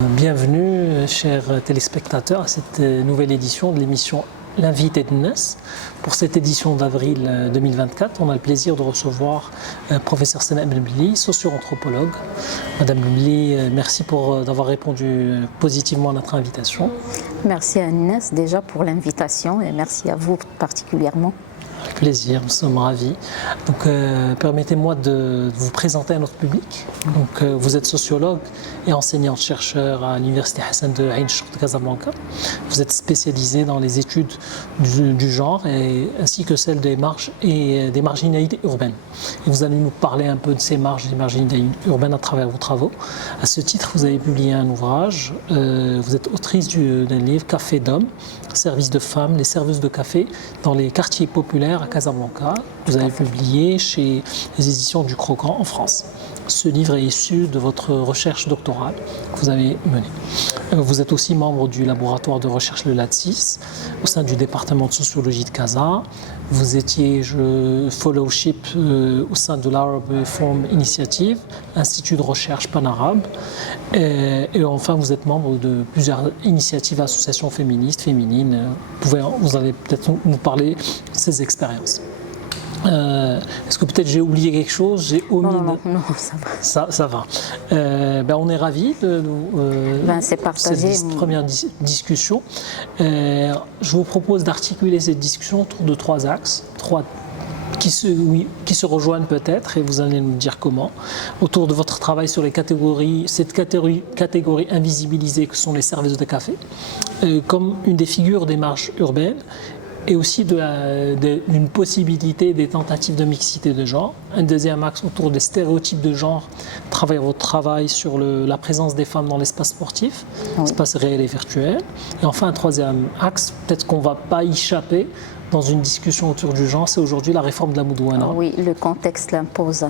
Bienvenue, chers téléspectateurs, à cette nouvelle édition de l'émission L'invité de Nes. Pour cette édition d'avril 2024, on a le plaisir de recevoir professeur Sana Belbili, socio-anthropologue. Madame Belbili, merci d'avoir répondu positivement à notre invitation. Merci à Inès déjà pour l'invitation et merci à vous particulièrement. Plaisir, nous sommes ravis. Donc, permettez-moi de vous présenter à notre public. Donc, vous êtes sociologue et enseignante-chercheur à l'Université Hassan de Ain Chouk de Casablanca. Vous êtes spécialisé dans les études du genre ainsi que celles des marges et des marginalités urbaines. Et vous allez nous parler un peu de ces marges et des marginalités urbaines à travers vos travaux. À ce titre, vous avez publié un ouvrage. Vous êtes autrice d'un livre Café d'hommes, service de femmes, les serveuses de café dans les quartiers populaires à Casablanca. Vous avez publié chez les éditions du Croquant en France. Ce livre est issu de votre recherche doctorale que vous avez menée. Vous êtes aussi membre du laboratoire de recherche Le LATSIS au sein du département de sociologie de Casa. Vous étiez fellowship au sein de l'Arab Reform Initiative, Institut de recherche pan-arabe. Et enfin, vous êtes membre de plusieurs initiatives, associations féministes, féminines. Vous allez peut-être nous parler de ces expériences. Est-ce que peut-être j'ai oublié quelque chose? J'ai omis Non, ça va. Ça va. On est ravis de cette première discussion. Je vous propose d'articuler cette discussion autour de trois axes, qui se rejoignent peut-être, et vous allez nous dire comment, autour de votre travail sur cette catégorie invisibilisée que sont les serveuses de café, comme une des figures des marges urbaines, et aussi d'une possibilité des tentatives de mixité de genre. Un deuxième axe autour des stéréotypes de genre, votre travail sur la présence des femmes dans l'espace sportif, l'espace réel et virtuel. Et enfin, un troisième axe, peut-être qu'on ne va pas y échapper dans une discussion autour du genre, c'est aujourd'hui la réforme de la Moudouana. Oui, le contexte l'impose.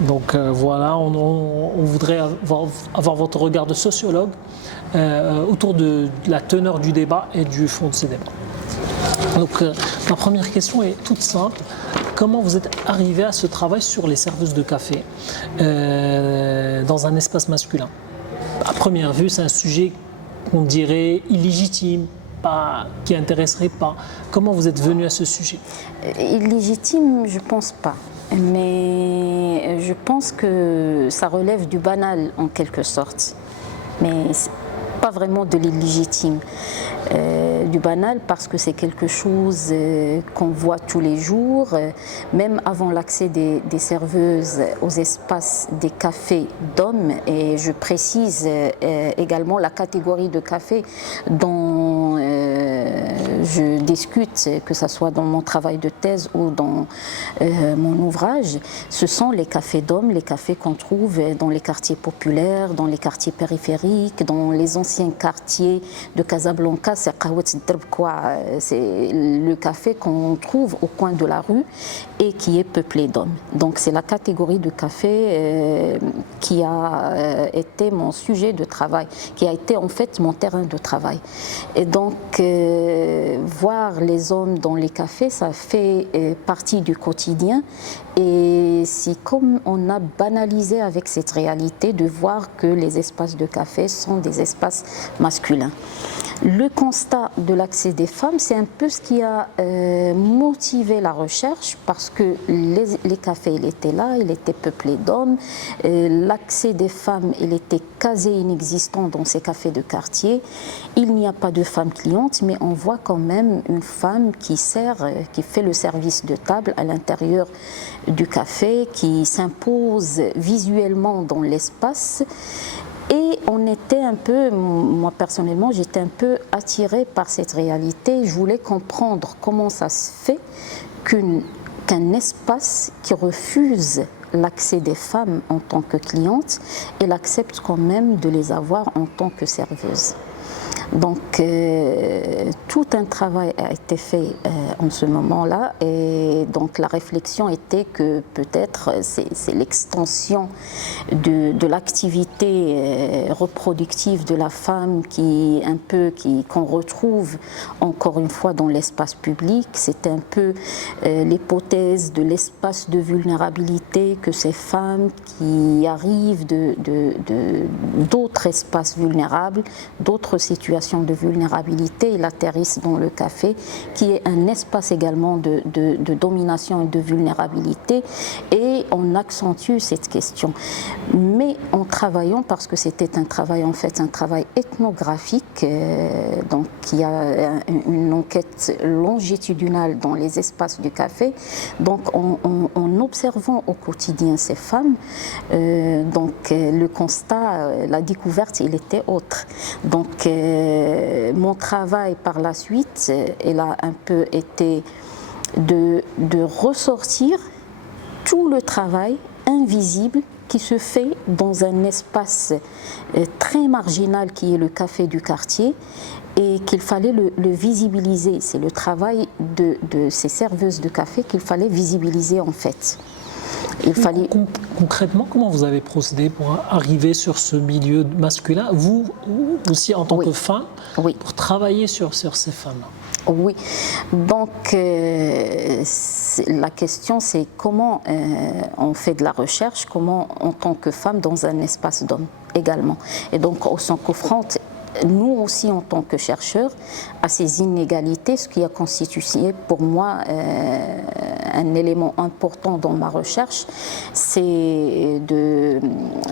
Donc voilà, on voudrait avoir votre regard de sociologue autour de la teneur du débat et du fond de ce débat. Donc ma première question est toute simple. Comment vous êtes arrivé à ce travail sur les serveuses de café dans un espace masculin? À première vue, c'est un sujet qu'on dirait illégitime, qui intéresserait pas. Comment vous êtes venu à ce sujet? Illégitime, je pense pas. Mais je pense que ça relève du banal en quelque sorte. Mais pas vraiment de l'illégitime. Du banal parce que c'est quelque chose qu'on voit tous les jours, même avant l'accès des serveuses aux espaces des cafés d'hommes, et je précise également la catégorie de cafés dont je discute, que ce soit dans mon travail de thèse ou dans mon ouvrage, ce sont les cafés d'hommes, les cafés qu'on trouve dans les quartiers populaires, dans les quartiers périphériques, dans les anciens quartiers de Casablanca. C'est le café qu'on trouve au coin de la rue et qui est peuplé d'hommes. Donc c'est la catégorie de café qui a été mon sujet de travail, qui a été en fait mon terrain de travail. Et donc voir les hommes dans les cafés, ça fait partie du quotidien. Et c'est comme on a banalisé avec cette réalité de voir que les espaces de café sont des espaces masculins. Le constat de l'accès des femmes, c'est un peu ce qui a motivé la recherche, parce que les cafés, ils étaient là, ils étaient peuplés d'hommes. L'accès des femmes, il était quasi inexistant dans ces cafés de quartier. Il n'y a pas de femmes clientes, mais on voit quand même une femme qui fait le service de table à l'intérieur du café, qui s'impose visuellement dans l'espace. Et on était un peu, moi personnellement, j'étais un peu attirée par cette réalité. Je voulais comprendre comment ça se fait qu'un espace qui refuse l'accès des femmes en tant que clientes, elle accepte quand même de les avoir en tant que serveuses. Donc, tout un travail a été fait en ce moment-là, et donc la réflexion était que peut-être c'est l'extension de l'activité reproductive de la femme qu'on retrouve encore une fois dans l'espace public. C'est un peu l'hypothèse de l'espace de vulnérabilité, que ces femmes qui arrivent d'autres espaces vulnérables, d'autres situations de vulnérabilité, ils atterrissent dans le café, qui est un espace également de domination et de vulnérabilité, et on accentue cette question. Mais en travaillant, parce que c'était un travail en fait, un travail ethnographique, donc il y a une enquête longitudinale dans les espaces du café, donc en observant au quotidien ces femmes, donc le constat, la découverte, il était autre. Donc mon travail par la suite, il a un peu été de ressortir tout le travail invisible qui se fait dans un espace très marginal qui est le café du quartier, et qu'il fallait le visibiliser. C'est le travail de ces serveuses de café qu'il fallait visibiliser en fait. Il fallait... Concrètement, comment vous avez procédé pour arriver sur ce milieu masculin, vous aussi en tant que femme, pour travailler sur ces femmes? Oui, donc la question c'est comment on fait de la recherche, comment en tant que femme dans un espace d'hommes également. Et donc on s'en confronte, nous aussi en tant que chercheurs, à ces inégalités, ce qui a constitué pour moi un élément important dans ma recherche, c'est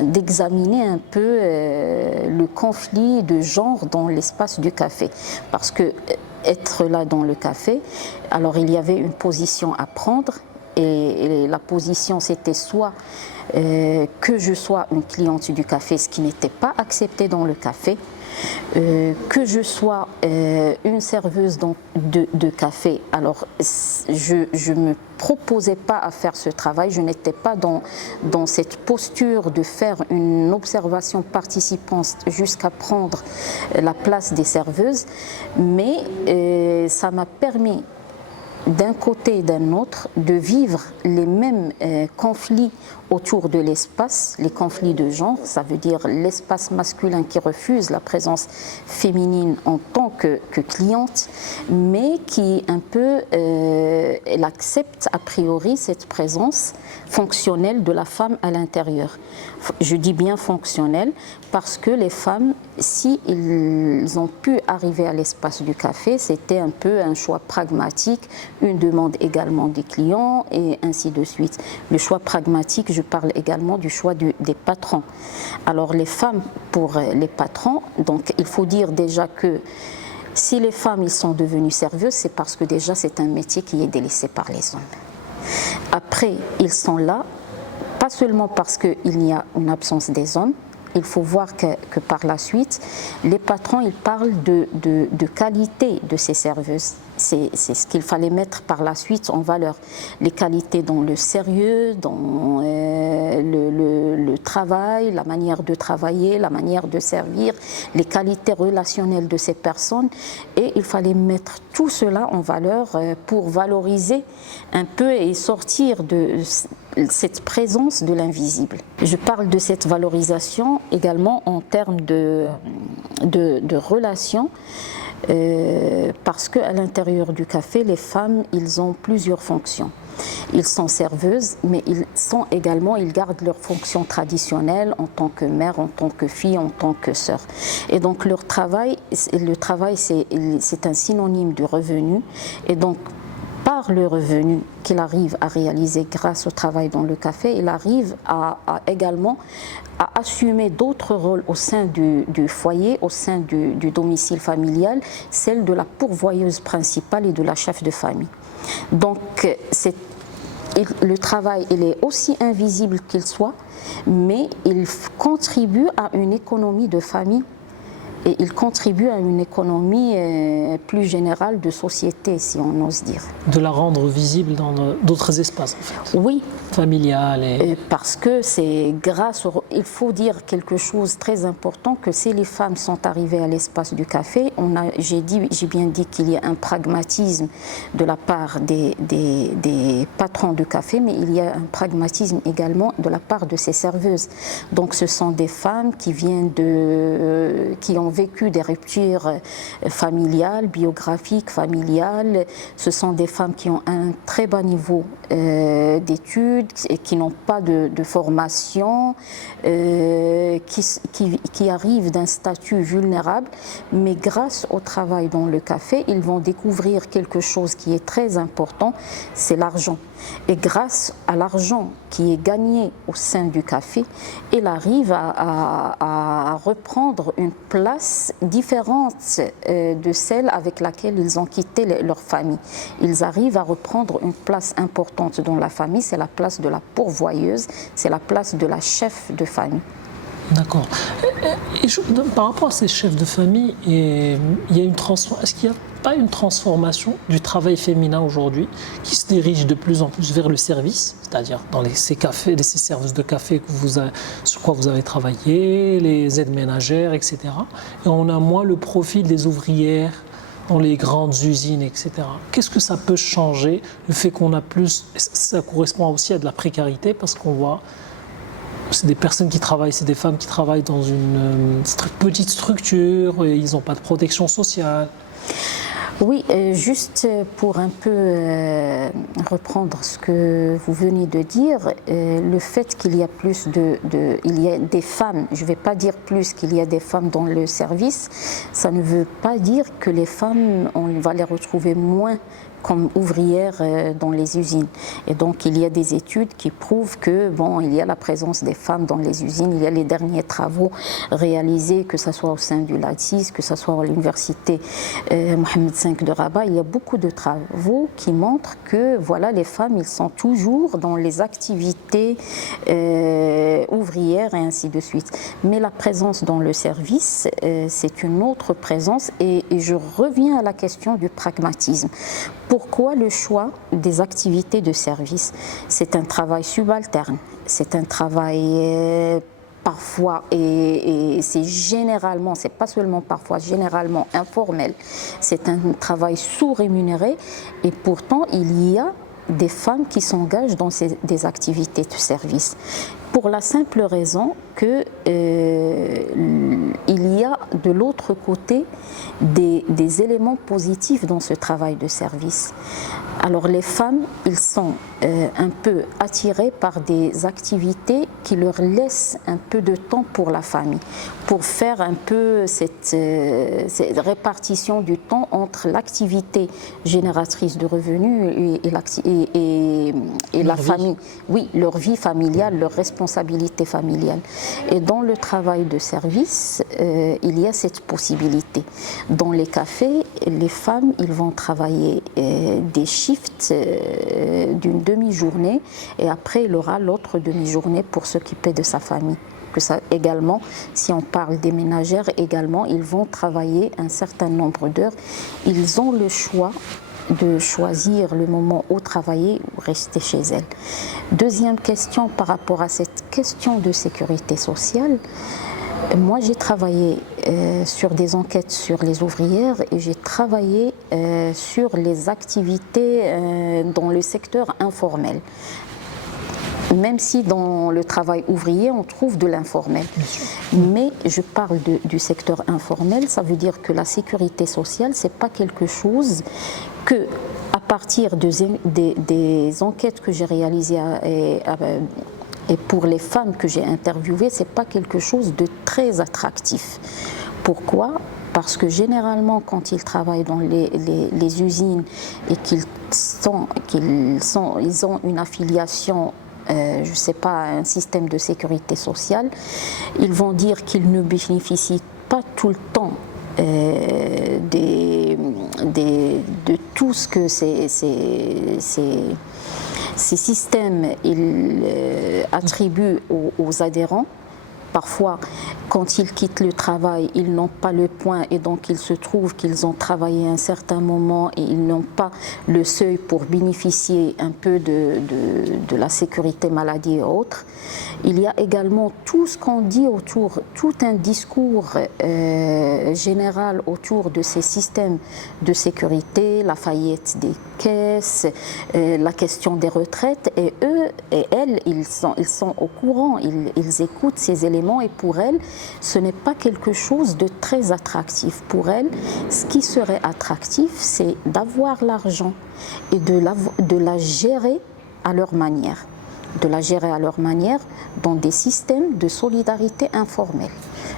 d'examiner un peu le conflit de genre dans l'espace du café. Parce que être là dans le café, alors il y avait une position à prendre, et la position c'était soit que je sois une cliente du café, ce qui n'était pas accepté dans le café, que je sois une serveuse de café. Alors je me proposais pas à faire ce travail, je n'étais pas dans cette posture de faire une observation participante jusqu'à prendre la place des serveuses, mais ça m'a permis d'un côté et d'un autre de vivre les mêmes conflits autour de l'espace, les conflits de genre, ça veut dire l'espace masculin qui refuse la présence féminine en tant que cliente, mais qui un peu elle accepte a priori cette présence fonctionnelle de la femme à l'intérieur. Je dis bien fonctionnelle parce que les femmes, si ils ont pu arriver à l'espace du café, c'était un peu un choix pragmatique, une demande également des clients et ainsi de suite. Le choix pragmatique, je parle également du choix des patrons. Alors les femmes, pour les patrons, donc il faut dire déjà que si les femmes ils sont devenues serveuses, c'est parce que déjà c'est un métier qui est délaissé par les hommes. Après, ils sont là, pas seulement parce qu'il y a une absence des hommes. Il faut voir que par la suite, les patrons ils parlent de qualité de ces serveuses. C'est ce qu'il fallait mettre par la suite en valeur. Les qualités dans le sérieux, dans le travail, la manière de travailler, la manière de servir, les qualités relationnelles de ces personnes. Et il fallait mettre tout cela en valeur pour valoriser un peu et sortir de cette présence de l'invisible. Je parle de cette valorisation également en termes de relations. Parce qu'à l'intérieur du café, les femmes, ils ont plusieurs fonctions. Ils sont serveuses, mais ils gardent leurs fonctions traditionnelles en tant que mère, en tant que fille, en tant que sœur. Et donc le travail c'est un synonyme de revenu. Et donc par le revenu qu'il arrive à réaliser grâce au travail dans le café, il arrive également à assumer d'autres rôles au sein du foyer, au sein du domicile familial, celle de la pourvoyeuse principale et de la chef de famille. Donc le travail il est aussi invisible qu'il soit, mais il contribue à une économie de famille et ils contribuent à une économie plus générale de société, si on ose dire. De la rendre visible dans d'autres espaces, en fait. Oui. Familial et... Parce que c'est grâce au... Il faut dire quelque chose de très important, que si les femmes sont arrivées à l'espace du café, j'ai bien dit qu'il y a un pragmatisme de la part des patrons de café, mais il y a un pragmatisme également de la part de ces serveuses. Donc ce sont des femmes qui qui ont vécu des ruptures familiales, biographiques, familiales. Ce sont des femmes qui ont un très bas niveau d'études et qui n'ont pas de formation, qui arrivent d'un statut vulnérable, mais grâce au travail dans le café, ils vont découvrir quelque chose qui est très important, c'est l'argent. Et grâce à l'argent qui est gagné au sein du café, ils arrivent à reprendre une place différente de celle avec laquelle ils ont quitté leur famille. Ils arrivent à reprendre une place importante dans la famille, c'est la place de la pourvoyeuse, c'est la place de la chef de famille. D'accord. Par rapport à ces chefs de famille, est-ce qu'il n'y a pas une transformation du travail féminin aujourd'hui qui se dirige de plus en plus vers le service, c'est-à-dire dans ces serveuses de café sur quoi vous avez travaillé, les aides ménagères, etc. Et on a moins le profil des ouvrières dans les grandes usines, etc. Qu'est-ce que ça peut changer, le fait qu'on a plus... Ça correspond aussi à de la précarité parce qu'on voit... C'est des personnes qui travaillent, c'est des femmes qui travaillent dans une petite structure, et ils n'ont pas de protection sociale. Oui, juste pour un peu reprendre ce que vous venez de dire, le fait qu'il y a il y a des femmes, je ne vais pas dire plus qu'il y a des femmes dans le service, ça ne veut pas dire que les femmes, on va les retrouver moins comme ouvrières dans les usines. Et donc il y a des études qui prouvent que il y a la présence des femmes dans les usines. Il y a les derniers travaux réalisés, que ce soit au sein du LATIS, que ce soit à l'université Mohamed V de Rabat. Il y a beaucoup de travaux qui montrent que les femmes, ils sont toujours dans les activités ouvrières et ainsi de suite. Mais la présence dans le service, c'est une autre présence, et je reviens à la question du pragmatisme. Pourquoi le choix des activités de service? C'est un travail subalterne, c'est un travail parfois, et c'est généralement, c'est pas seulement parfois, généralement informel. C'est un travail sous-rémunéré, et pourtant il y a des femmes qui s'engagent dans des activités de service. Pour la simple raison qu'il y a de l'autre côté des éléments positifs dans ce travail de service. Alors les femmes, ils sont un peu attirées par des activités qui leur laissent un peu de temps pour la famille, pour faire un peu cette répartition du temps entre l'activité génératrice de revenus et la famille. Oui, leur vie familiale, leur responsabilité familiale. Et dans le travail de service, il y a cette possibilité. Dans les cafés, les femmes, ils vont travailler des shifts d'une demi-journée, et après il aura l'autre demi-journée pour s'occuper de sa famille. Que ça également, si on parle des ménagères également, ils vont travailler un certain nombre d'heures. Ils ont le choix de choisir le moment où travailler ou rester chez elles. Deuxième question par rapport à cette question de sécurité sociale. Moi, j'ai travaillé sur des enquêtes sur les ouvrières, et j'ai travaillé sur les activités dans le secteur informel. Même si dans le travail ouvrier, on trouve de l'informel. Mais je parle du secteur informel, ça veut dire que la sécurité sociale, ce n'est pas quelque chose que, à partir des enquêtes que j'ai réalisées et pour les femmes que j'ai interviewées, ce n'est pas quelque chose de très attractif. Pourquoi ? Parce que généralement, quand ils travaillent dans les usines et qu'ils ont une affiliation, je ne sais pas, un système de sécurité sociale, ils vont dire qu'ils ne bénéficient pas tout le temps de tout ce que ces systèmes attribuent aux adhérents. Parfois, quand ils quittent le travail, ils n'ont pas le point et donc il se trouve qu'ils ont travaillé un certain moment et ils n'ont pas le seuil pour bénéficier un peu de la sécurité maladie et autres. Il y a également tout ce qu'on dit autour, tout un discours général autour de ces systèmes de sécurité, la faillite des caisses, la question des retraites, et eux et elles, ils sont au courant, ils écoutent ces éléments, et pour elles, ce n'est pas quelque chose de très attractif. Pour elles, ce qui serait attractif, c'est d'avoir l'argent et de la gérer à leur manière. De la gérer à leur manière dans des systèmes de solidarité informelle.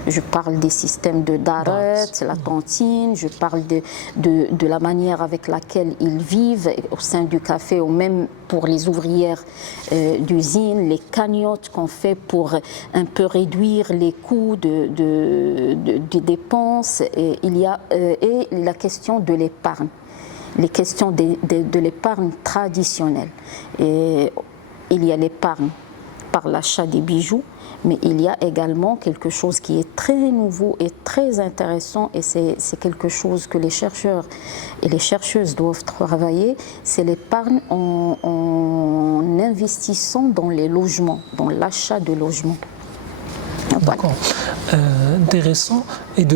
Je parle des systèmes de daret, la cantine, je parle de la manière avec laquelle ils vivent au sein du café, ou même pour les ouvrières d'usine, les cagnottes qu'on fait pour un peu réduire les coûts des dépenses. Et il y a et la question de l'épargne, les questions de l'épargne traditionnelle. Et il y a l'épargne par l'achat des bijoux, mais il y a également quelque chose qui est très nouveau et très intéressant, et c'est quelque chose que les chercheurs et les chercheuses doivent travailler, c'est l'épargne en investissant dans les logements, dans l'achat de logements. D'accord. Intéressant. Et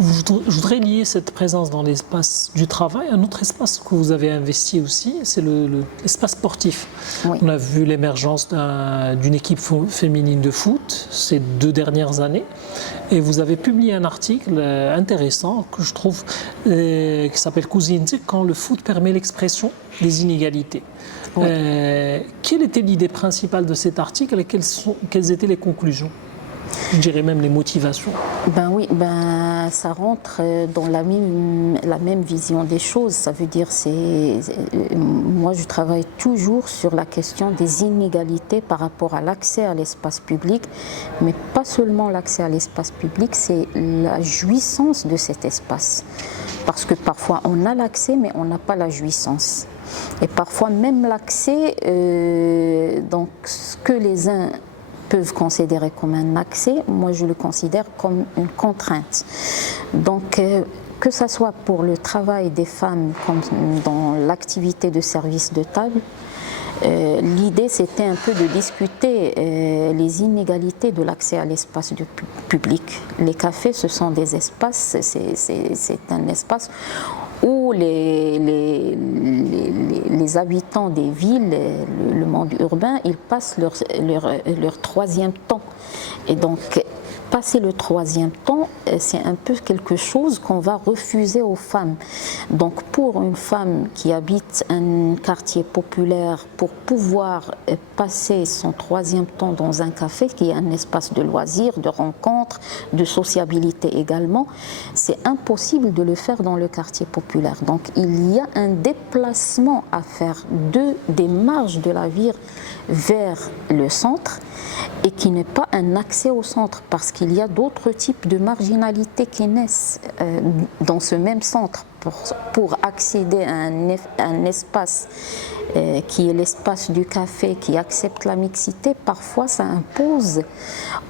je voudrais lier cette présence dans l'espace du travail à un autre espace que vous avez investi aussi, c'est l'espace sportif. Oui. On a vu l'émergence d'une équipe féminine de foot ces 2 dernières années, et vous avez publié un article intéressant que je trouve qui s'appelle Cousine, quand le foot permet l'expression des inégalités. Oui. Quelle était l'idée principale de cet article et quelles étaient les conclusions? Je dirais même les motivations. Ben oui, ça rentre dans la même vision des choses. Ça veut dire, moi je travaille toujours sur la question des inégalités par rapport à l'accès à l'espace public, mais pas seulement l'accès à l'espace public, c'est la jouissance de cet espace. Parce que parfois on a l'accès, mais on n'a pas la jouissance. Et parfois même l'accès, donc ce que les uns peuvent considérer comme un accès, moi je le considère comme une contrainte. Donc que ce soit pour le travail des femmes comme dans l'activité de service de table, l'idée c'était un peu de discuter les inégalités de l'accès à l'espace public. Les cafés, ce sont des espaces, c'est un espace où les habitants des villes, le monde urbain, ils passent leur 3e temps. Et donc, passer le 3e temps, c'est un peu quelque chose qu'on va refuser aux femmes. Donc, pour une femme qui habite un quartier populaire, pour pouvoir passer son 3e temps dans un café, qui est un espace de loisirs, de rencontres, de sociabilité également, c'est impossible de le faire dans le quartier populaire. Donc, il y a un déplacement à faire des marges de la ville vers le centre, et qui n'est pas un accès au centre, parce qu'il y a d'autres types de marginalité qui naissent dans ce même centre. Pour accéder à un espace qui est l'espace du café, qui accepte la mixité, parfois ça impose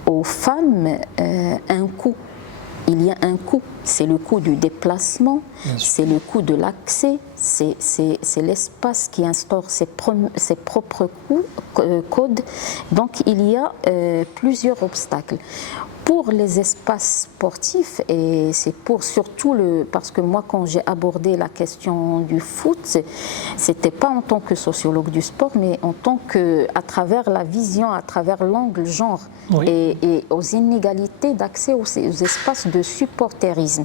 aux femmes un coût. Il y a un coût, c'est le coût du déplacement, c'est le coût de l'accès, c'est l'espace qui instaure ses propres codes. Donc il y a plusieurs obstacles. Pour les espaces sportifs, et c'est pour surtout parce que moi quand j'ai abordé la question du foot, c'était pas en tant que sociologue du sport, mais en tant que, à travers la vision, à travers l'angle genre, oui, et aux inégalités d'accès aux espaces de supporterisme.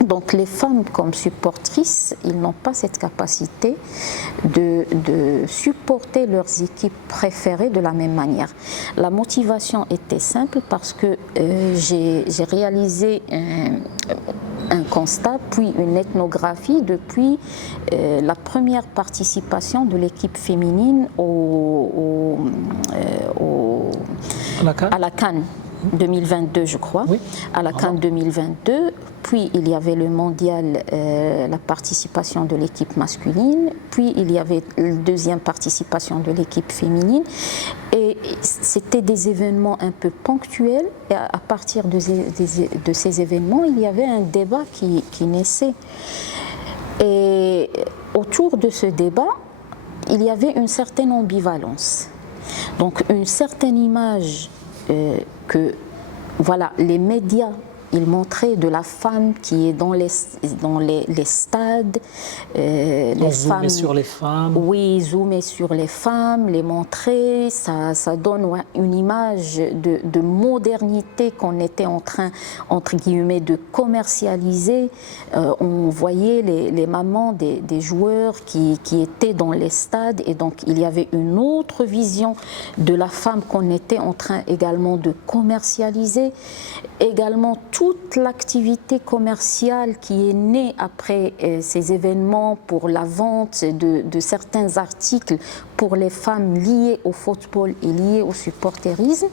Donc les femmes comme supportrices, ils n'ont pas cette capacité de supporter leurs équipes préférées de la même manière. La motivation était simple parce que j'ai réalisé un constat, puis une ethnographie depuis la première participation de l'équipe féminine à la CAN 2022, je crois, oui, à la CAN 2022, puis il y avait le mondial, la participation de l'équipe masculine, puis il y avait la deuxième participation de l'équipe féminine. Et c'était des événements un peu ponctuels. Et à partir de ces événements, il y avait un débat qui naissait. Et autour de ce débat, il y avait une certaine ambivalence. Donc une certaine image que voilà, les médias, ils montraient de la femme qui est dans les stades. On zoomait sur les femmes. Oui, zoomer sur les femmes, les montrer. Ça donne une image de modernité qu'on était en train, entre guillemets, de commercialiser. On voyait les mamans des joueurs qui étaient dans les stades. Et donc, il y avait une autre vision de la femme qu'on était en train également de commercialiser. Également, toute l'activité commerciale qui est née après ces événements pour la vente de certains articles pour les femmes liées au football et liées au supporterisme.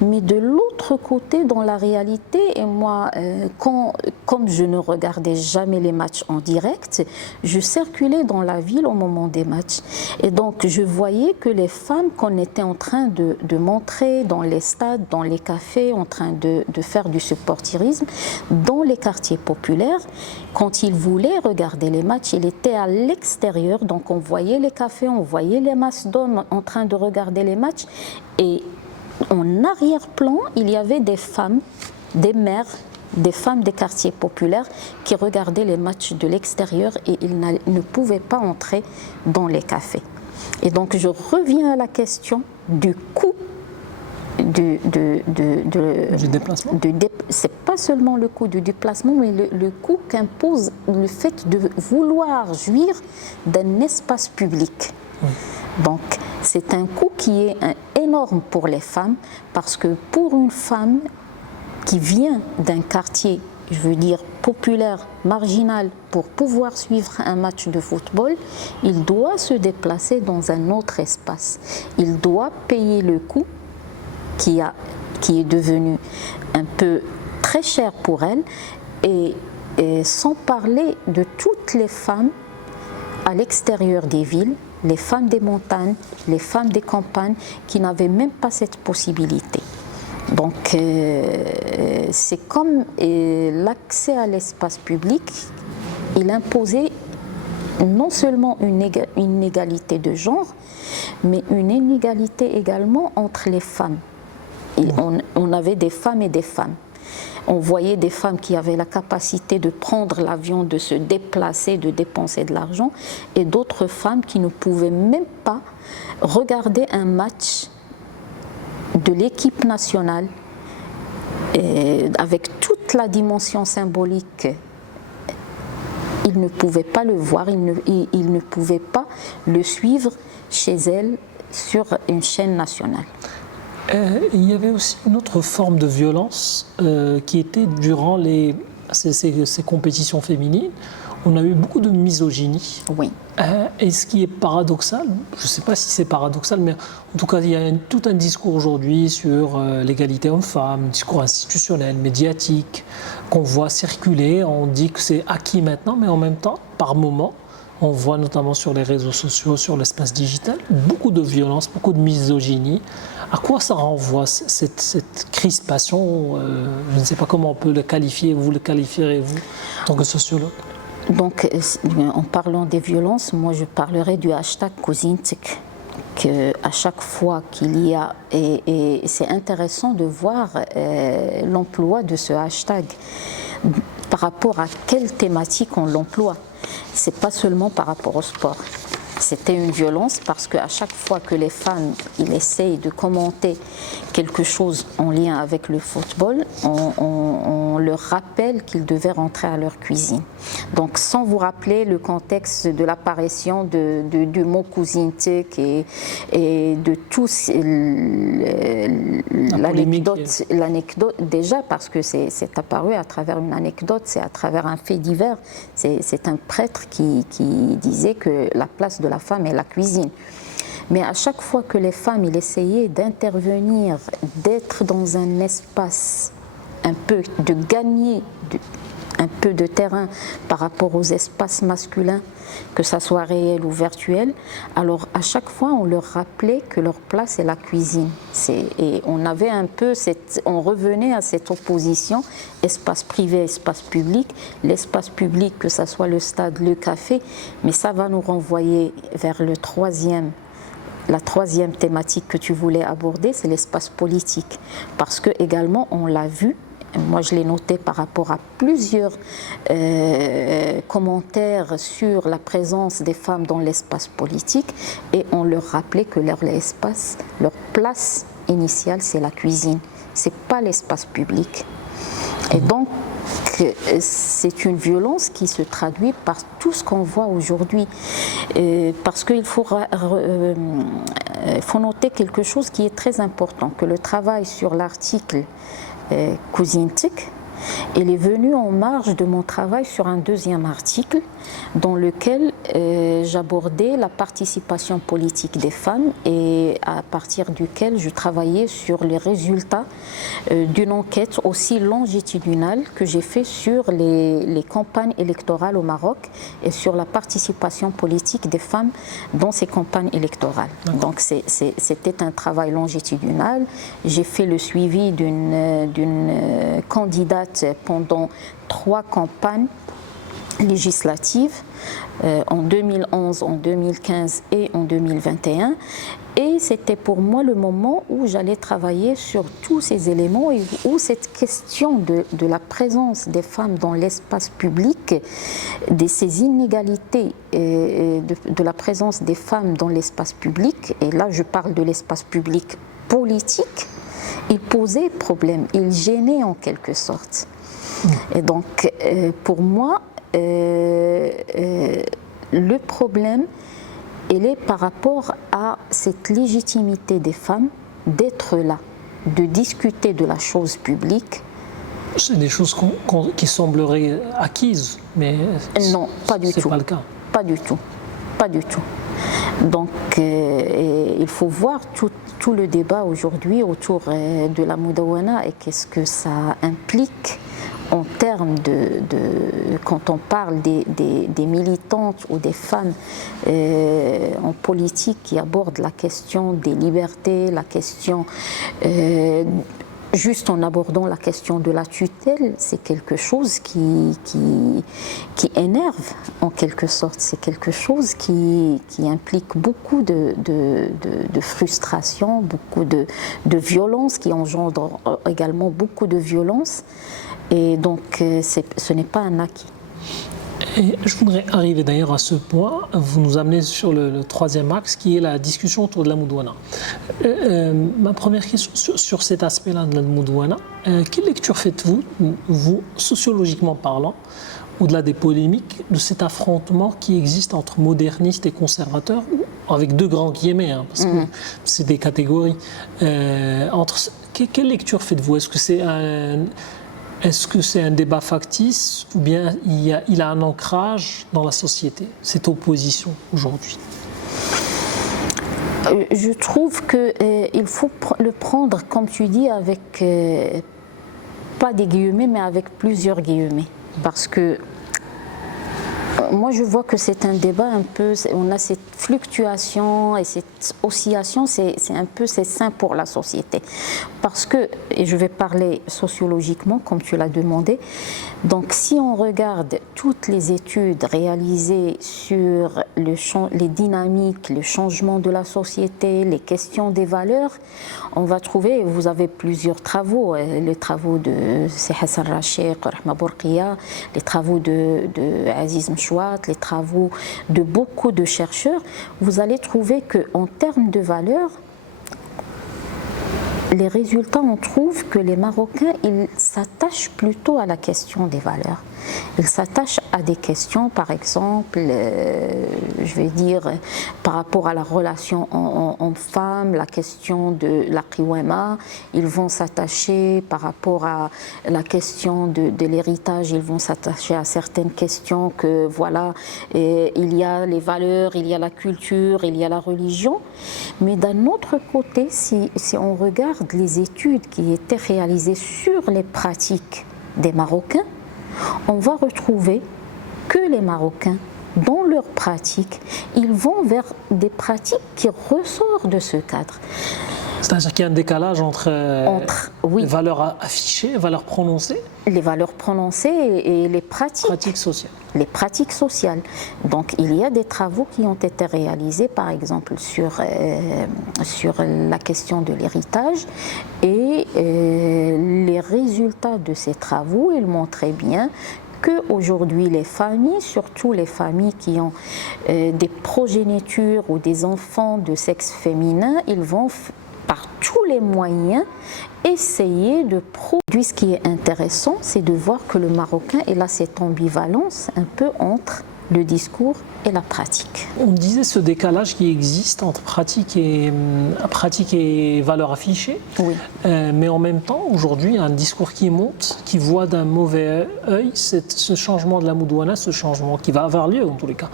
Mais de l'autre côté, dans la réalité, et moi, comme je ne regardais jamais les matchs en direct, je circulais dans la ville au moment des matchs. Et donc, je voyais que les femmes qu'on était en train de montrer dans les stades, dans les cafés, en train de faire du supporterisme, dans les quartiers populaires, quand ils voulaient regarder les matchs, ils étaient à l'extérieur. Donc, on voyait les cafés, on voyait les masses d'hommes en train de regarder les matchs. Et en arrière-plan, il y avait des femmes, des mères, des femmes des quartiers populaires qui regardaient les matchs de l'extérieur et ils ne pouvaient pas entrer dans les cafés. Et donc, je reviens à la question du coût du déplacement. C'est pas seulement le coût du déplacement, mais le coût qu'impose le fait de vouloir jouir d'un espace public. Oui. Donc, c'est un coût qui est énorme pour les femmes, parce que pour une femme qui vient d'un quartier, je veux dire populaire, marginal, pour pouvoir suivre un match de football, il doit se déplacer dans un autre espace. Il doit payer le coût qui est devenu un peu très cher pour elle, et sans parler de toutes les femmes à l'extérieur des villes, les femmes des montagnes, les femmes des campagnes, qui n'avaient même pas cette possibilité. Donc, c'est comme l'accès à l'espace public, il imposait non seulement une inégalité de genre, mais une inégalité également entre les femmes. Et on avait des femmes et des femmes. On voyait des femmes qui avaient la capacité de prendre l'avion, de se déplacer, de dépenser de l'argent, et d'autres femmes qui ne pouvaient même pas regarder un match de l'équipe nationale avec toute la dimension symbolique. Ils ne pouvaient pas le voir, ils ne pouvaient pas le suivre chez elles sur une chaîne nationale. Il y avait aussi une autre forme de violence qui était durant ces compétitions féminines. On a eu beaucoup de misogynie. Oui. Et ce qui est paradoxal, je ne sais pas si c'est paradoxal, mais en tout cas, il y a tout un discours aujourd'hui sur l'égalité homme-femme, discours institutionnel, médiatique, qu'on voit circuler. On dit que c'est acquis maintenant, mais en même temps, par moments, on voit notamment sur les réseaux sociaux, sur l'espace digital, beaucoup de violence, beaucoup de misogynie. À quoi ça renvoie cette crispation? Je ne sais pas comment on peut le qualifier. Vous le qualifierez-vous en tant que sociologue? Donc, en parlant des violences, moi je parlerai du hashtag Kuzintik, qu'à chaque fois qu'il y a, et c'est intéressant de voir l'emploi de ce hashtag par rapport à quelle thématique on l'emploie. C'est pas seulement par rapport au sport. C'était une violence parce qu'à chaque fois que les femmes essayent de commenter quelque chose en lien avec le football, on leur rappelle qu'ils devaient rentrer à leur cuisine. Donc sans vous rappeler le contexte de l'apparition du mot Kuzintik et de tous l'anecdote déjà, parce que c'est apparu à travers une anecdote, c'est à travers un fait divers. C'est un prêtre qui disait que la place de la femme est la cuisine. Mais à chaque fois que les femmes essayaient d'intervenir, d'être dans un espace un peu, de gagner un peu de terrain par rapport aux espaces masculins, que ça soit réel ou virtuel. Alors à chaque fois, on leur rappelait que leur place est la cuisine. Et on avait un peu on revenait à cette opposition espace privé, espace public. L'espace public, que ça soit le stade, le café, mais ça va nous renvoyer vers la troisième thématique que tu voulais aborder, c'est l'espace politique. Parce que également, on l'a vu, moi je l'ai noté par rapport à plusieurs commentaires sur la présence des femmes dans l'espace politique, et on leur rappelait que leur place initiale, c'est la cuisine, c'est pas l'espace public. Et donc, c'est une violence qui se traduit par tout ce qu'on voit aujourd'hui. Parce qu'il faut noter quelque chose qui est très important, que le travail sur l'article Kuzintik, il est venu en marge de mon travail sur un deuxième article dans lequel j'abordais la participation politique des femmes, et à partir duquel je travaillais sur les résultats d'une enquête aussi longitudinale que j'ai fait sur les campagnes électorales au Maroc et sur la participation politique des femmes dans ces campagnes électorales. Donc c'était un travail longitudinal. J'ai fait le suivi d'une candidate pendant 3 campagnes législatives, en 2011, en 2015 et en 2021. Et c'était pour moi le moment où j'allais travailler sur tous ces éléments, et où cette question de la présence des femmes dans l'espace public, de ces inégalités, de la présence des femmes dans l'espace public, et là je parle de l'espace public politique, il posait problème, il gênait en quelque sorte. Et donc, pour moi, le problème, il est par rapport à cette légitimité des femmes d'être là, de discuter de la chose publique. C'est des choses qui sembleraient acquises, mais non, pas du tout. C'est pas le cas. Pas du tout, pas du tout. Donc, il faut voir tout le débat aujourd'hui autour de la Moudawana et qu'est-ce que ça implique en termes quand on parle des militantes ou des femmes en politique qui abordent la question des libertés, la question, juste en abordant la question de la tutelle, c'est quelque chose qui énerve en quelque sorte, c'est quelque chose qui implique beaucoup de frustration, beaucoup de violence, qui engendre également beaucoup de violence. Et donc, ce n'est pas un acquis. Et je voudrais arriver d'ailleurs à ce point. Vous nous amenez sur le troisième axe, qui est la discussion autour de la Moudawana. Ma première question sur cet aspect-là de la Moudawana, quelle lecture faites-vous, vous, sociologiquement parlant, au-delà des polémiques, de cet affrontement qui existe entre modernistes et conservateurs, avec 2 grands guillemets, hein, parce que c'est des catégories. Quelle lecture faites-vous? Est-ce que c'est un débat factice, ou bien il a un ancrage dans la société, cette opposition aujourd'hui? Je trouve qu'il faut le prendre, comme tu dis, avec pas des guillemets, mais avec plusieurs guillemets. Parce que moi, je vois que c'est un débat un peu, on a cette fluctuation et cette oscillation, c'est sain pour la société. Parce que, et je vais parler sociologiquement, comme tu l'as demandé, donc si on regarde toutes les études réalisées sur les dynamiques, le changement de la société, les questions des valeurs, on va trouver, vous avez plusieurs travaux, les travaux de Hassan Rachid, Rahma Bourqiya, les travaux de Aziz Mchouat, les travaux de beaucoup de chercheurs, vous allez trouver qu'en termes de valeurs, les résultats, on trouve que les Marocains, ils s'attachent plutôt à la question des valeurs. Ils s'attachent à des questions, par exemple, je vais dire, par rapport à la relation homme-femme, la question de la qiwama, ils vont s'attacher par rapport à la question de l'héritage, ils vont s'attacher à certaines questions que, voilà, il y a les valeurs, il y a la culture, il y a la religion. Mais d'un autre côté, si on regarde les études qui étaient réalisées sur les pratiques des Marocains, on va retrouver que les Marocains, dans leurs pratiques, ils vont vers des pratiques qui ressortent de ce cadre. C'est-à-dire qu'il y a un décalage entre oui, les valeurs affichées, les valeurs prononcées, les valeurs prononcées et les pratiques sociales. Les pratiques sociales. Donc il y a des travaux qui ont été réalisés, par exemple sur la question de l'héritage, et les résultats de ces travaux, ils montraient bien qu'aujourd'hui les familles, surtout les familles qui ont des progénitures ou des enfants de sexe féminin, ils vont par tous les moyens essayer de produire. Ce qui est intéressant, c'est de voir que le Marocain, il a cette ambivalence un peu entre le discours et la pratique. On disait ce décalage qui existe entre pratique et valeurs affichées, oui. Mais en même temps, aujourd'hui, il y a un discours qui monte, qui voit d'un mauvais œil ce changement de la Moudouana, ce changement qui va avoir lieu en tous les cas,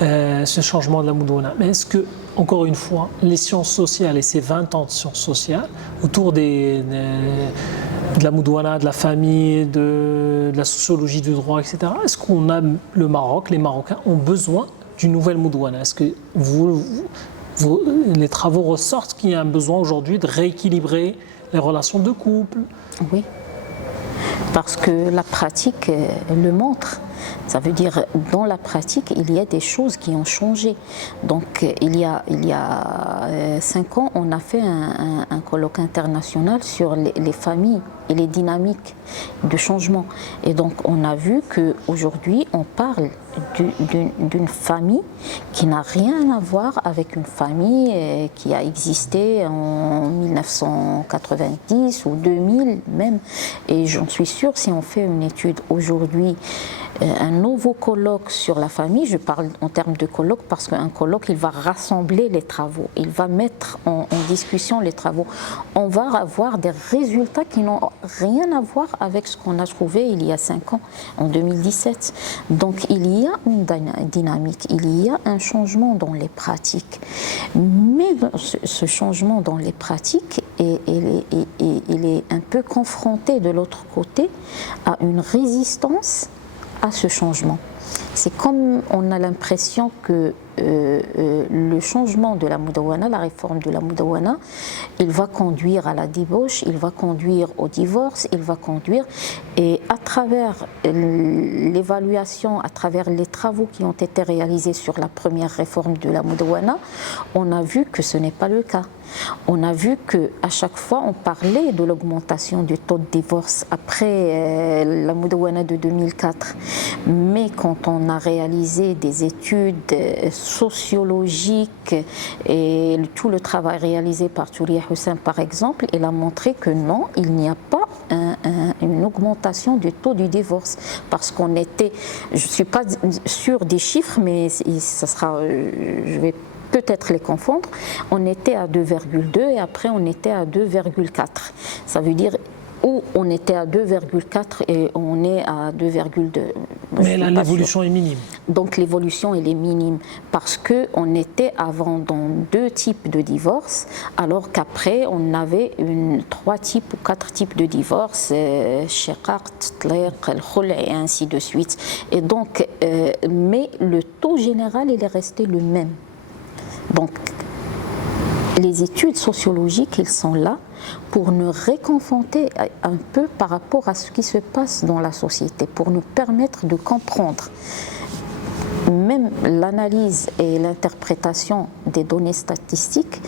ce changement de la Moudouana. Mais est-ce que, encore une fois, les sciences sociales et ces 20 ans de sciences sociales, autour de la Moudouana, de la famille, de la sociologie du droit, etc., est-ce qu'on a le Maroc, les Marocains ont besoin d'une nouvelle Moudouana? Est-ce que les travaux ressortent qu'il y a un besoin aujourd'hui de rééquilibrer les relations de couple? Oui, parce que la pratique le montre. Ça veut dire, dans la pratique, il y a des choses qui ont changé. Donc, il y a 5 ans, on a fait un colloque international sur les familles et les dynamiques de changement. Et donc, on a vu qu'aujourd'hui, on parle d'une famille qui n'a rien à voir avec une famille qui a existé en 1990 ou 2000 même. Et j'en suis sûre, si on fait une étude aujourd'hui, un nouveau colloque sur la famille, je parle en termes de colloque parce qu'un colloque, il va rassembler les travaux, il va mettre en discussion les travaux. On va avoir des résultats qui n'ont rien à voir avec ce qu'on a trouvé il y a 5 ans, en 2017. Donc il y a une dynamique, il y a un changement dans les pratiques. Mais ce changement dans les pratiques, il est un peu confronté de l'autre côté à une résistance à ce changement. C'est comme on a l'impression que le changement de la Moudouana, la réforme de la Moudouana, il va conduire à la débauche, il va conduire au divorce, il va conduire, et à travers l'évaluation, à travers les travaux qui ont été réalisés sur la première réforme de la Moudouana, on a vu que ce n'est pas le cas. On a vu qu'à chaque fois, on parlait de l'augmentation du taux de divorce après la Moudouana de 2004. Mais quand on a réalisé des études sociologiques et tout le travail réalisé par Touria Hussein, par exemple, il a montré que non, il n'y a pas une augmentation du taux du divorce. Parce qu'on était, je ne suis pas sûre des chiffres, mais ça sera, je vais peut-être les confondre, on était à 2,2 et après on était à 2,4. Ça veut dire où on était à 2,4 et on est à 2,2. Mais là, l'évolution est minime. Donc l'évolution, elle est minime parce qu'on était avant dans 2 types de divorces, alors qu'après on avait 3 types ou 4 types de divorces, shiqaq, tliq, al-khul' et ainsi de suite. Et donc, mais le taux général, il est resté le même. Donc, les études sociologiques, ils sont là pour nous réconforter un peu par rapport à ce qui se passe dans la société, pour nous permettre de comprendre. Même l'analyse et l'interprétation des données statistiques,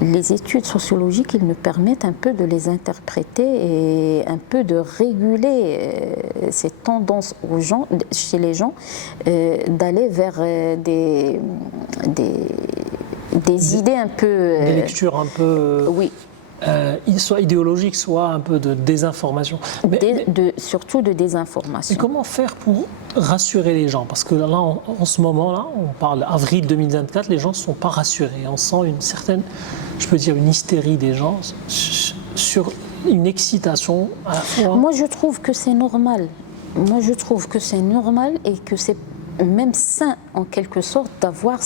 les études sociologiques, ils nous permettent un peu de les interpréter et un peu de réguler ces tendances chez les gens, d'aller vers des idées un peu... des lectures un peu... oui. Soit idéologiques, soit un peu de désinformation. Surtout de désinformation. Et comment faire pour rassurer les gens? Parce que là, en ce moment-là, on parle avril 2024, les gens ne sont pas rassurés. On sent une certaine, je peux dire, une hystérie des gens sur une excitation à la fois. Moi, je trouve que c'est normal. Moi, je trouve que c'est normal et que c'est même sain, en quelque sorte, d'avoir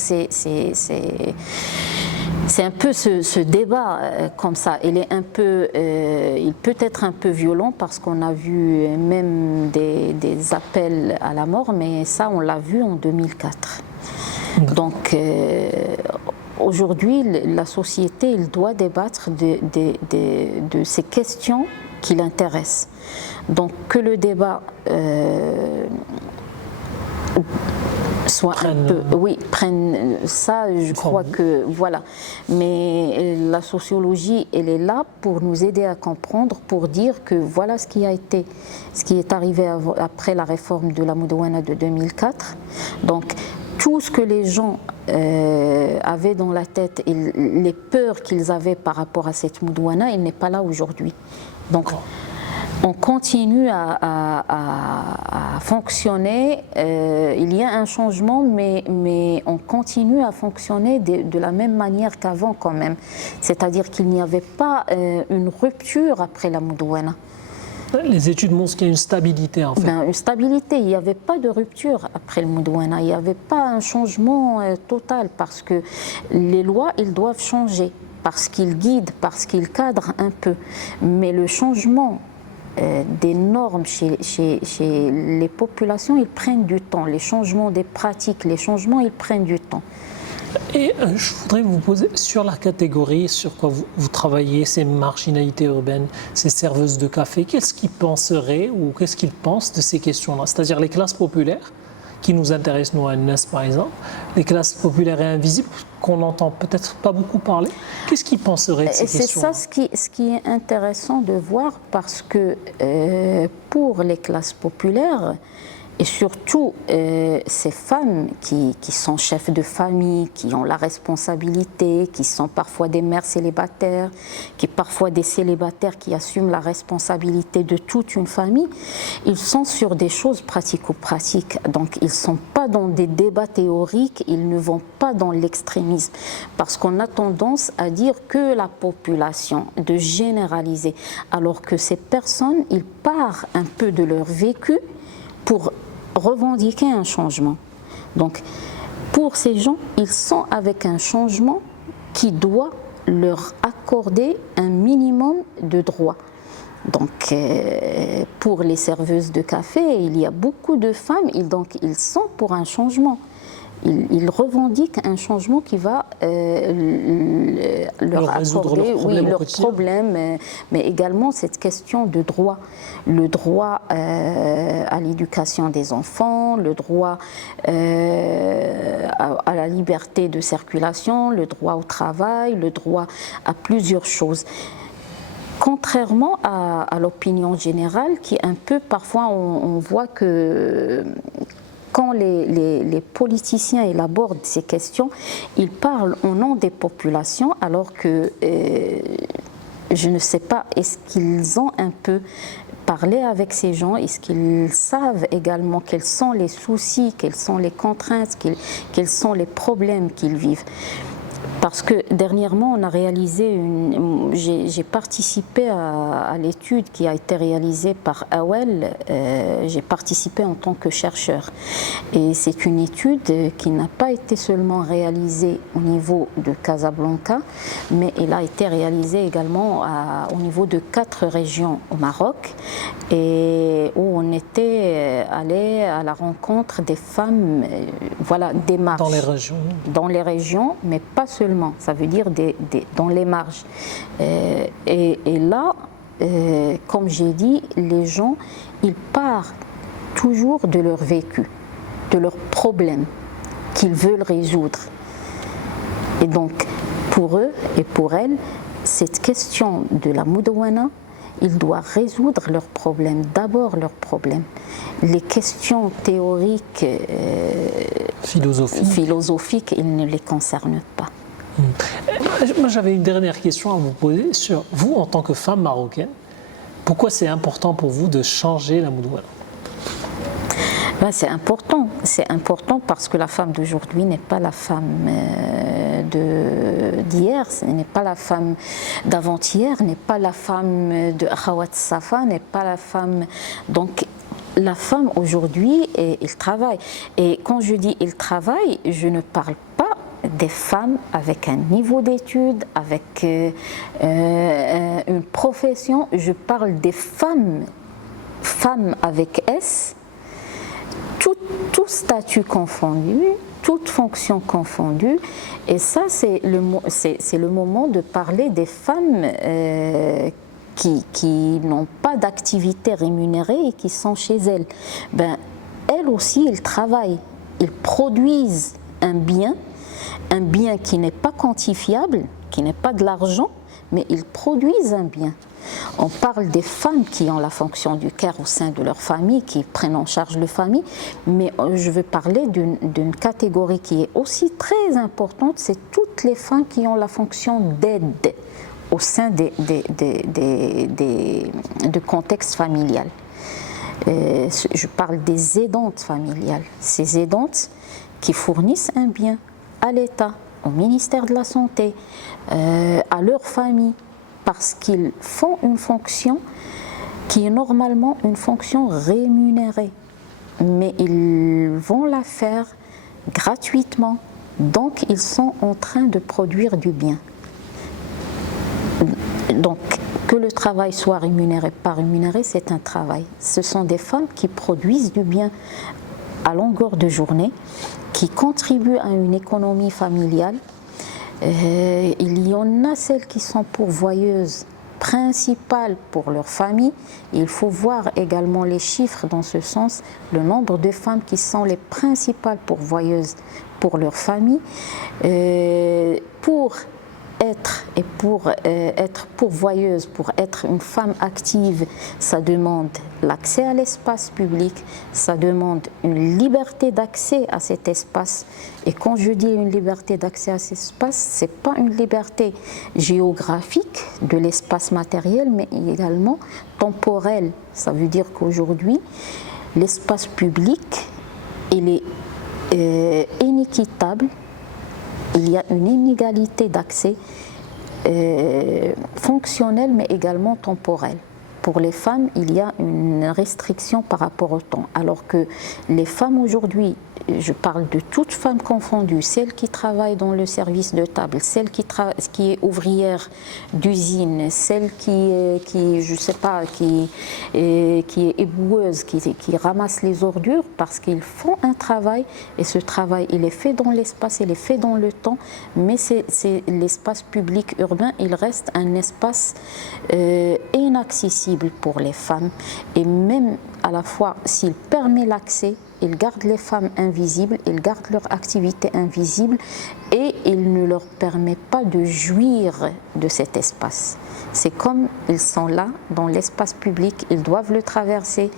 C'est un peu ce débat comme ça. Il peut être un peu violent parce qu'on a vu même des appels à la mort, mais ça, on l'a vu en 2004. Donc, aujourd'hui, la société, il doit débattre de ces questions qui l'intéressent. Donc, que le débat soit prenne ça, je crois que voilà. Mais la sociologie, elle est là pour nous aider à comprendre, pour dire que voilà ce qui est arrivé après la réforme de la Moudawana de 2004. Donc tout ce que les gens avaient dans la tête et les peurs qu'ils avaient par rapport à cette Moudawana, il n'est pas là aujourd'hui. Donc on continue à fonctionner, il y a un changement, mais on continue à fonctionner de la même manière qu'avant quand même. C'est-à-dire qu'il n'y avait pas une rupture après la Moudawana. Les études montrent qu'il y a une stabilité en fait. Une stabilité, il n'y avait pas de rupture après le Moudawana, il n'y avait pas un changement total parce que les lois, ils doivent changer, parce qu'ils guident, parce qu'ils cadrent un peu. Mais le changement des normes chez les populations, ils prennent du temps. Les changements des pratiques, les changements, ils prennent du temps. Et je voudrais vous poser sur la catégorie sur quoi vous travaillez, ces marginalités urbaines, ces serveuses de café, qu'est-ce qu'ils penseraient ou qu'est-ce qu'ils pensent de ces questions-là? C'est-à-dire les classes populaires qui nous intéressent, nous, à NES par exemple, les classes populaires et invisibles qu'on n'entend peut-être pas beaucoup parler. Qu'est-ce qu'ils penseraient de ces questions-là? C'est ça ce qui est intéressant de voir parce que pour les classes populaires, et surtout ces femmes qui sont chefs de famille, qui ont la responsabilité, qui sont parfois des mères célibataires, qui parfois des célibataires qui assument la responsabilité de toute une famille, ils sont sur des choses pratico-pratiques. Donc ils ne sont pas dans des débats théoriques, ils ne vont pas dans l'extrémisme. Parce qu'on a tendance à dire que la population, de généraliser, alors que ces personnes, ils partent un peu de leur vécu pour revendiquer un changement. Donc, pour ces gens, ils sont avec un changement qui doit leur accorder un minimum de droits. Donc, pour les serveuses de café, il y a beaucoup de femmes, donc ils sont pour un changement. Ils revendiquent un changement qui va leur accorder leurs problèmes, mais également cette question de droit. Le droit à l'éducation des enfants, le droit à la liberté de circulation, le droit au travail, le droit à plusieurs choses. Contrairement à l'opinion générale qui un peu, parfois on voit que quand les politiciens élaborent ces questions, ils parlent au nom des populations alors que je ne sais pas, est-ce qu'ils ont un peu parlé avec ces gens, est-ce qu'ils savent également quels sont les soucis, quelles sont les contraintes, quels sont les problèmes qu'ils vivent. Parce que dernièrement, on a réalisé j'ai participé à l'étude qui a été réalisée par AWEL. J'ai participé en tant que chercheur. Et c'est une étude qui n'a pas été seulement réalisée au niveau de Casablanca, mais elle a été réalisée également au niveau de 4 régions au Maroc, et où on était allé à la rencontre des femmes, voilà, des marges. Dans les régions, mais pas seulement, ça veut dire dans les marges. Et là, comme j'ai dit, les gens, ils partent toujours de leur vécu, de leurs problèmes qu'ils veulent résoudre. Et donc, pour eux et pour elles, cette question de la Moudawana, ils doivent résoudre leurs problèmes, d'abord leurs problèmes. Les questions théoriques, philosophiques, ils ne les concernent pas. Moi, j'avais une dernière question à vous poser sur vous, en tant que femme marocaine. Pourquoi c'est important pour vous de changer la Moudawana? C'est important parce que la femme d'aujourd'hui n'est pas la femme d'hier, ce n'est pas la femme d'avant-hier, n'est pas la femme de Akhawat Safa, n'est pas la femme... Donc, la femme aujourd'hui, elle travaille. Et quand je dis elle travaille, je ne parle pas des femmes avec un niveau d'études, avec une profession. Je parle des femmes avec S, tout statut confondu, toute fonction confondue. Et ça, c'est le moment de parler des femmes qui n'ont pas d'activité rémunérée et qui sont chez elles. Ben, elles aussi, elles travaillent, ils produisent un bien qui n'est pas quantifiable, qui n'est pas de l'argent, mais ils produisent un bien. On parle des femmes qui ont la fonction du care au sein de leur famille, qui prennent en charge leur famille, mais je veux parler d'une catégorie qui est aussi très importante, c'est toutes les femmes qui ont la fonction d'aide au sein du contexte familial. Je parle des aidantes familiales, ces aidantes qui fournissent un bien à l'État, au ministère de la Santé, à leur famille, parce qu'ils font une fonction qui est normalement une fonction rémunérée, mais ils vont la faire gratuitement, donc ils sont en train de produire du bien. Donc, que le travail soit rémunéré, pas rémunéré, c'est un travail. Ce sont des femmes qui produisent du bien à longueur de journée, qui contribuent à une économie familiale. Il y en a celles qui sont pourvoyeuses principales pour leur famille. Il faut voir également les chiffres dans ce sens, le nombre de femmes qui sont les principales pourvoyeuses pour leur famille. Pour être pourvoyeuse, pour être une femme active, ça demande l'accès à l'espace public, ça demande une liberté d'accès à cet espace. Et quand je dis une liberté d'accès à cet espace, ce n'est pas une liberté géographique de l'espace matériel, mais également temporel. Ça veut dire qu'aujourd'hui, l'espace public, il est inéquitable. Il y a une inégalité d'accès fonctionnelle mais également temporelle. Pour les femmes, il y a une restriction par rapport au temps. Alors que les femmes aujourd'hui, je parle de toutes femmes confondues, celle qui travaille dans le service de table, celle qui est ouvrière d'usine, celle qui est éboueuse, qui ramasse les ordures, parce qu'ils font un travail et ce travail, il est fait dans l'espace, il est fait dans le temps, mais c'est l'espace public urbain, il reste un espace inaccessible pour les femmes, et même à la fois s'il permet l'accès, il garde les femmes invisibles, il garde leur activité invisible et il ne leur permet pas de jouir de cet espace. C'est comme ils sont là dans l'espace public, ils doivent le traverser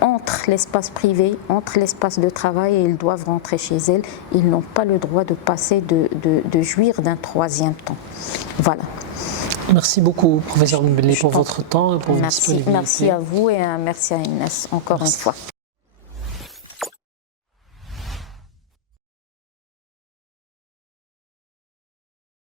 entre l'espace privé, entre l'espace de travail, et ils doivent rentrer chez elles. Ils n'ont pas le droit de passer, de jouir d'un troisième temps. Voilà. Merci beaucoup, professeur Mbelli, pour votre temps et pour votre disponibilité. Merci à vous et merci à Inès, encore une fois.